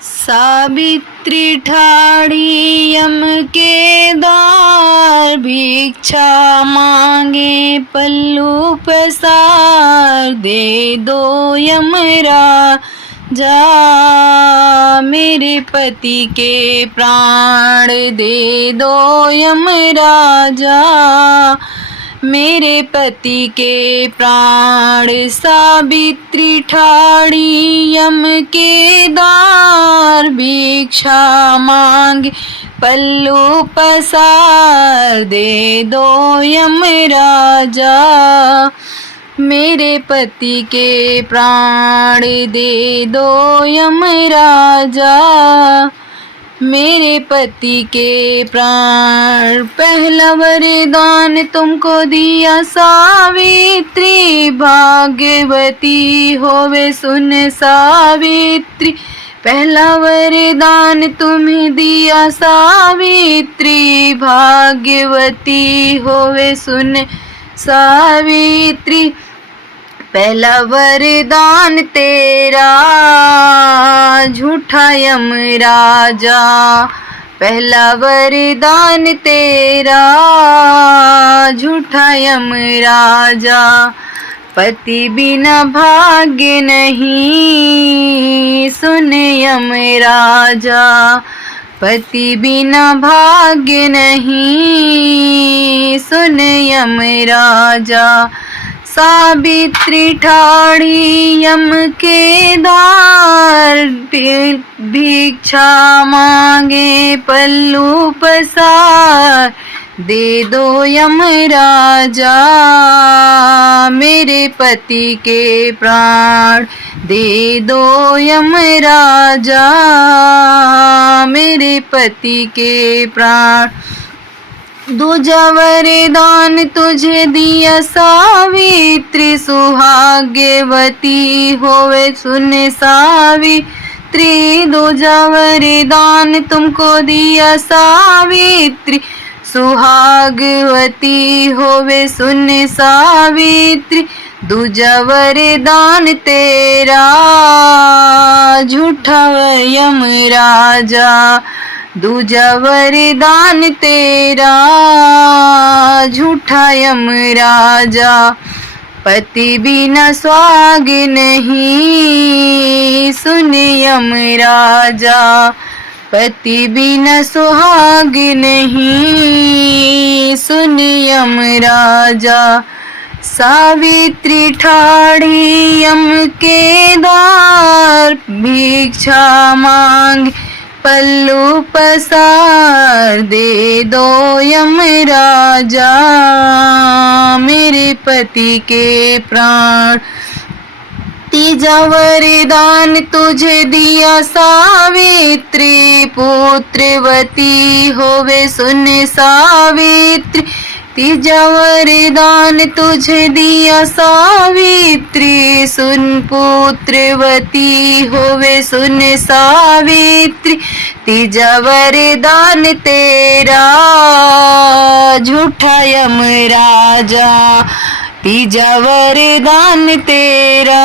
सावित्री ठाड़ी यम के द्वार, भिक्षा मांगे पल्लू पसार, दे दो यमराजा मेरे पति के प्राण, दे दो यमराजा मेरे पति के प्राण। सावित्री ठाड़ी यम के द्वार, भिक्षा मांगे पल्लू पसार, दे दो यमराजा मेरे पति के प्राण, दे दो यमराजा मेरे पति के प्राण। पहला वरदान तुमको दिया सावित्री, भाग्यवती होवे सुन सावित्री। पहला वरदान तुम्हें दिया सावित्री, भाग्यवती होवे सुन सावित्री। पहला वरदान तेरा झूठा यमराजा, पहला वरदान तेरा झूठा यमराजा। पति बिना भाग्य नहीं सुन यमराजा, पति बिना भाग्य नहीं सुन यमराजा। सावित्री ठाड़ी यम के द्वार, भिक्षा मांगे पल्लू पसार, दे दो यमराजा मेरे पति के प्राण, दे दो यमराजा मेरे पति के प्राण। दूजा वरदान तुझे दिया सावित्री, सुहाग्यवती होवे सुन सावित्री। दूजा वरदान तुमको दिया सावित्री, सुहागवती होवे सुन सावित्री। दूजा वरदान तेरा झूठा यमराजा, दूजा वरदान तेरा झूठा यमराजा। पति बिना स्वाग नहीं सुन यमराजा, पति बिना सुहाग नहीं सुन यमराजा। सावित्री ठाड़ी यम के द्वार, भिक्षा मांग पल्लू पसार, दे दो यमराजा मेरे पति के प्राण। तीजा वरदान तुझे दिया सावित्री, पुत्रवती होवे सुन सावित्री। तीजा वरदान तुझे दिया सावित्री, सुन पुत्रवती होवे सुन सावित्री। तीजा वरदान तेरा झूठा यमराजा, तीजा वरदान तेरा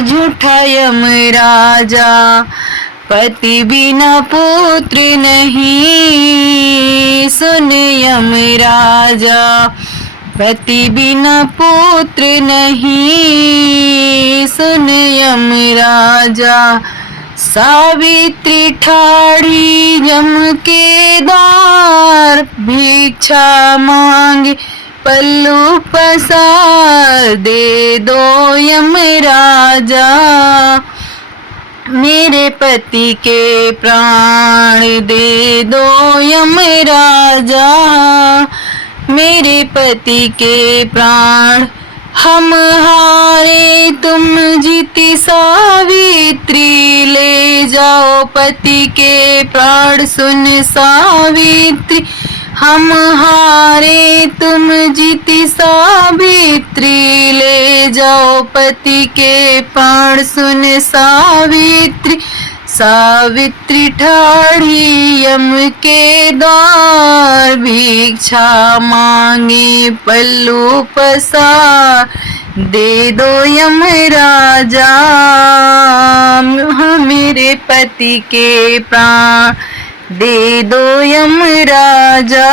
झूठा यमराजा। पति बिना पुत्र नहीं सुन यमराजा, पति बिना पुत्र नहीं सुन यमराजा। सावित्री ठाड़ी यम के द्वार, भिक्षा मांगे पल्लू पसार, दे दो यमराजा मेरे पति के प्राण, दे दो यमराजा मेरे पति के प्राण। हम हारे तुम जीती सावित्री, ले जाओ पति के प्राण सुन सावित्री। हम हारे तुम जीती सावित्री, ले जाओ पति के प्राण सुन सावित्री। सावित्री ठाड़ी यम के द्वार, भिक्षा मांगी पल्लू पसार, दे दो यमराजा मेरे पति के प्राण दे दो यमराजा,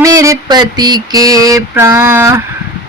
मेरे पति के प्राण।